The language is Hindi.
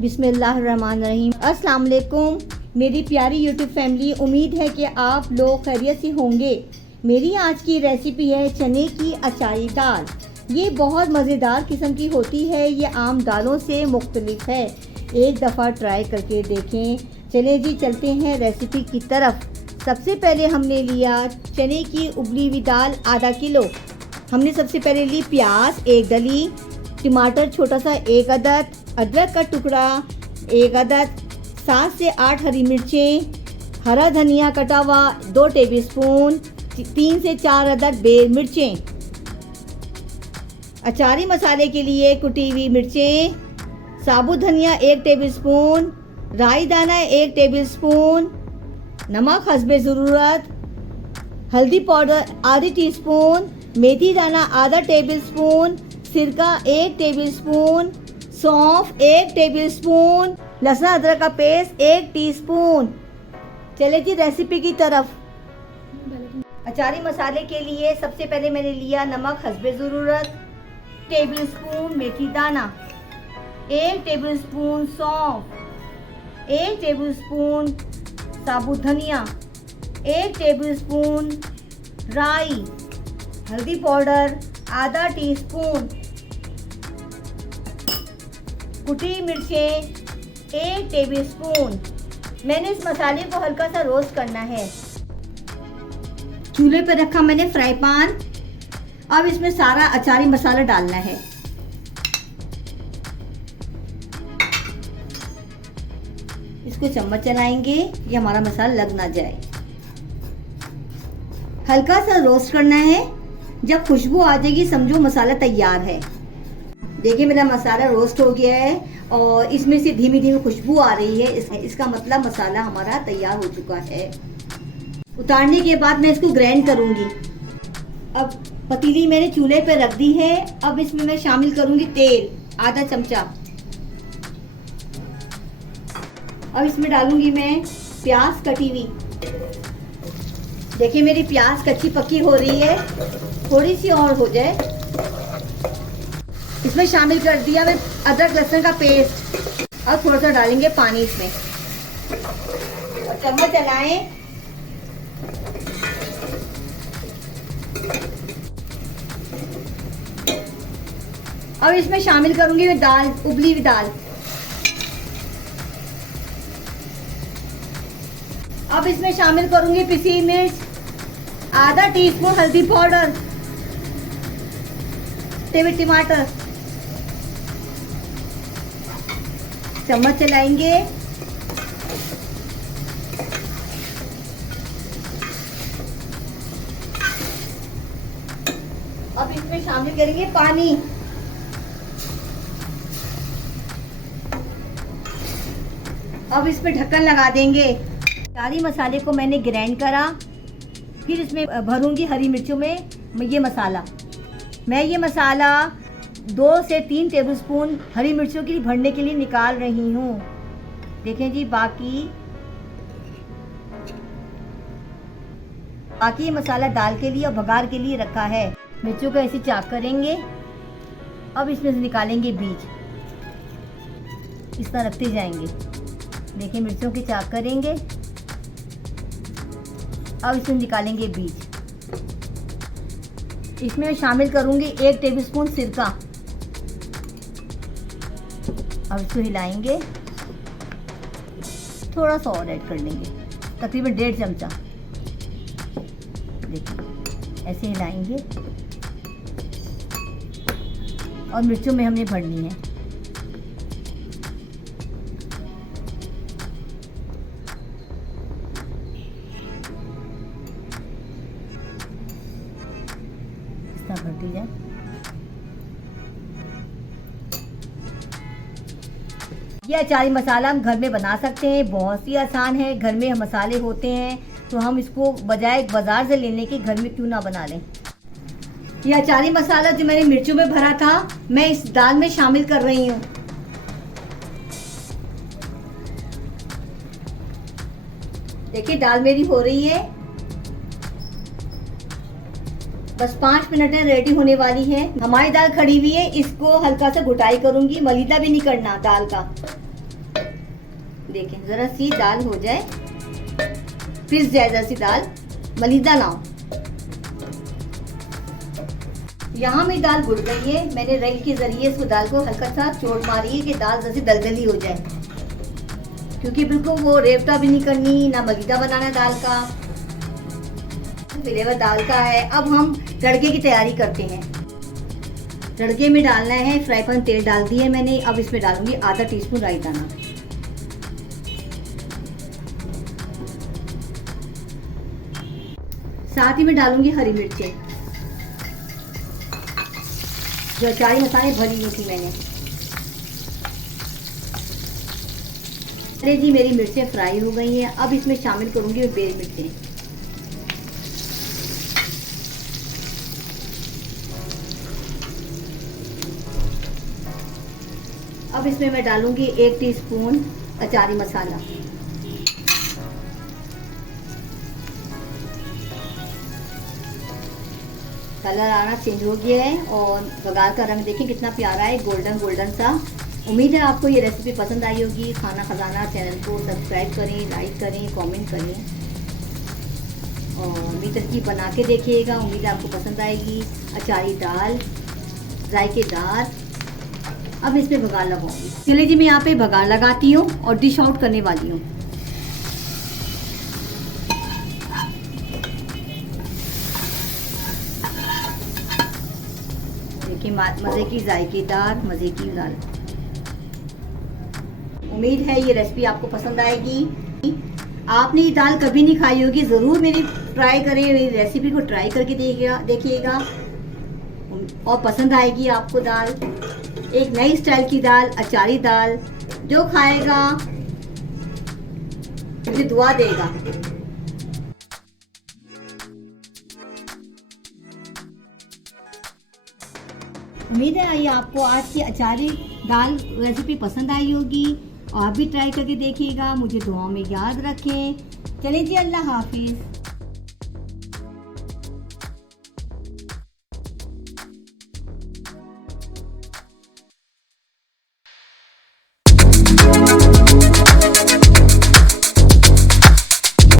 बिस्मिल्लाहिर्रहमानिर्रहीम। अस्सलाम वालेकुम मेरी प्यारी यूट्यूब फैमिली, उम्मीद है कि आप लोग खैरियत से होंगे। मेरी आज की रेसिपी है चने की अचारी दाल। ये बहुत मज़ेदार किस्म की होती है, ये आम दालों से मुख्तलिफ है। एक दफ़ा ट्राई करके देखें। चले जी चलते हैं रेसिपी की तरफ। सबसे पहले हमने लिया चने की उबली हुई दाल आधा किलो। हमने सबसे पहले ली प्याज 1 डली, टमाटर छोटा सा 1 अदद, अदरक का टुकड़ा 1 अदद, 7 से 8 हरी मिर्चें, हरा धनिया कटा हुआ 2 टेबलस्पून, 3 से 4 अदद बेल मिर्चें। अचारी मसाले के लिए कुटी हुई मिर्चें, साबुत धनिया 1 टेबलस्पून, राई दाना 1 टेबलस्पून, नमक हस्बे ज़रूरत, हल्दी पाउडर आधी टीस्पून, मेथी दाना आधा टेबलस्पून, सिरका 1 टेबलस्पून, सौंफ 1 टेबलस्पून, लहसुन अदरक का पेस्ट 1 टीस्पून। चले जी रेसिपी की तरफ। अचारी मसाले के लिए सबसे पहले मैंने लिया नमक हस्बे ज़रूरत, टेबलस्पून मेथी दाना, 1 टेबलस्पून सौंफ, 1 टेबलस्पून साबुत धनिया, 1 टेबलस्पून राई, हल्दी पाउडर आधा टीस्पून, कुटी मिर्चें 1 टेबलस्पून। मैंने इस मसाले को हल्का सा रोस्ट करना है। चूल्हे पर रखा मैंने फ्राई पैन। अब इसमें सारा अचारी मसाला डालना है। इसको चम्मच चलाएंगे, ये हमारा मसाला लग ना जाए। हल्का सा रोस्ट करना है। जब खुशबू आ जाएगी समझो मसाला तैयार है। देखिए मेरा मसाला रोस्ट हो गया है और इसमें से धीमी धीमी खुशबू आ रही है। इसका मतलब मसाला हमारा तैयार हो चुका है। उतारने के बाद मैं इसको ग्राइंड करूंगी। अब पतीली मैंने चूल्हे पे रख दी है। अब इसमें मैं शामिल करूंगी तेल आधा चमचा। अब इसमें डालूंगी मैं प्याज कटी हुई। देखिए मेरी प्याज कच्ची पक्की हो रही है, थोड़ी सी और हो जाए। इसमें शामिल कर दिया मैं अदरक लहसुन का पेस्ट। अब थोड़ा सा डालेंगे पानी इसमें और चम्मच चलाएं। अब इसमें शामिल करूंगी मैं दाल, उबली हुई दाल। अब इसमें शामिल करूंगी पिसी मिर्च, आधा टीस्पून हल्दी पाउडर, टमाटर। चम्मच चलाएंगे। अब इसमें शामिल करेंगे पानी। अब इस पे ढक्कन लगा देंगे। सारी मसाले को मैंने ग्राइंड करा, फिर इसमें भरूंगी हरी मिर्चों में ये मसाला। मैं ये मसाला 2 से 3 टेबलस्पून हरी मिर्चों की भरने के लिए निकाल रही हूँ। देखें जी बाकी ये मसाला दाल के लिए और बघार के लिए रखा है। मिर्चों को ऐसे चाक करेंगे। अब इसमें से निकालेंगे बीज, इस तरह रखते जाएंगे। देखिए मिर्चों की चाक करेंगे। अब इसमें निकालेंगे बीज। इसमें शामिल करूंगी 1 टेबलस्पून सिरका। अब इसको हिलाएंगे, थोड़ा सा और ऐड कर लेंगे, तकरीबन 1.5 चमचा। देखिए ऐसे हिलाएंगे और मिर्चों में हमने भरनी है। भरती जाए। ये अचारी मसाला हम घर में बना सकते हैं, बहुत ही आसान है। घर में मसाले होते हैं तो हम इसको बजाय बाजार से लेने के घर में क्यों ना बना लें। ये अचारी मसाला जो मैंने मिर्चों में भरा था मैं इस दाल में शामिल कर रही हूँ। देखिए दाल मेरी हो रही है, बस 5 मिनट में रेडी होने वाली है। हमारी दाल खड़ी हुई है, इसको हल्का सा घुटाई करूंगी, मलीदा भी नहीं करना दाल का। देखें ज़रा सी दाल हो जाए, पिस जाए ज़रा सी दाल, मलीदा ना हो। यहाँ मेरी दाल घुल गई है। मैंने रई के ज़रिए इसको दाल को हल्का सा चोट मारी है कि दाल जैसे दलदली हो जाए, क्योंकि बिल्कुल वो रेवता भी नहीं करनी, ना मलीदा बनाना है दाल का, फ्लेवर दाल का है। अब हम तड़के की तैयारी करते हैं। तड़के में डालना है, फ्राई पैन तेल डाल दिए मैंने। अब इसमें डालूंगी आधा टीस्पून राई दाना, साथ ही में डालूंगी हरी मिर्चें जो अचारी मसाले भरी हुई थी मैंने। अरे जी मेरी मिर्चें फ्राई हो गई हैं। अब इसमें शामिल करूंगी बेल मिर्चें। अब इसमें मैं डालूंगी 1 टीस्पून अचारी मसाला। कलर आना चेंज हो गया है और बघार का रंग देखिए कितना प्यारा है, गोल्डन गोल्डन सा। उम्मीद है आपको ये रेसिपी पसंद आई होगी। खाना खजाना चैनल को सब्सक्राइब करें, लाइक करें, कमेंट करें और मेरी तरकीब बना के देखिएगा। उम्मीद है आपको पसंद आएगी। अचारी दाल जायकेदार। अब इसमें बघार लगाऊंगी। चलिए जी मैं यहाँ पे बघार लगाती हूँ और डिश आउट करने वाली हूँ। देखिए मज़े की जायकेदार मज़े की दाल। उम्मीद है ये रेसिपी आपको पसंद आएगी। आपने ये दाल कभी नहीं खाई होगी, ज़रूर मेरी ट्राई करें, मेरी रेसिपी को ट्राई करके देखिएगा और पसंद आएगी आपको दाल। एक नई स्टाइल की दाल, अचारी दाल। जो खाएगा मुझे दुआ देगा। उम्मीद है ये आपको आज की अचारी दाल रेसिपी पसंद आई होगी और आप भी ट्राई करके देखिएगा। मुझे दुआ में याद रखें। चलिए जी, अल्लाह हाफिज़।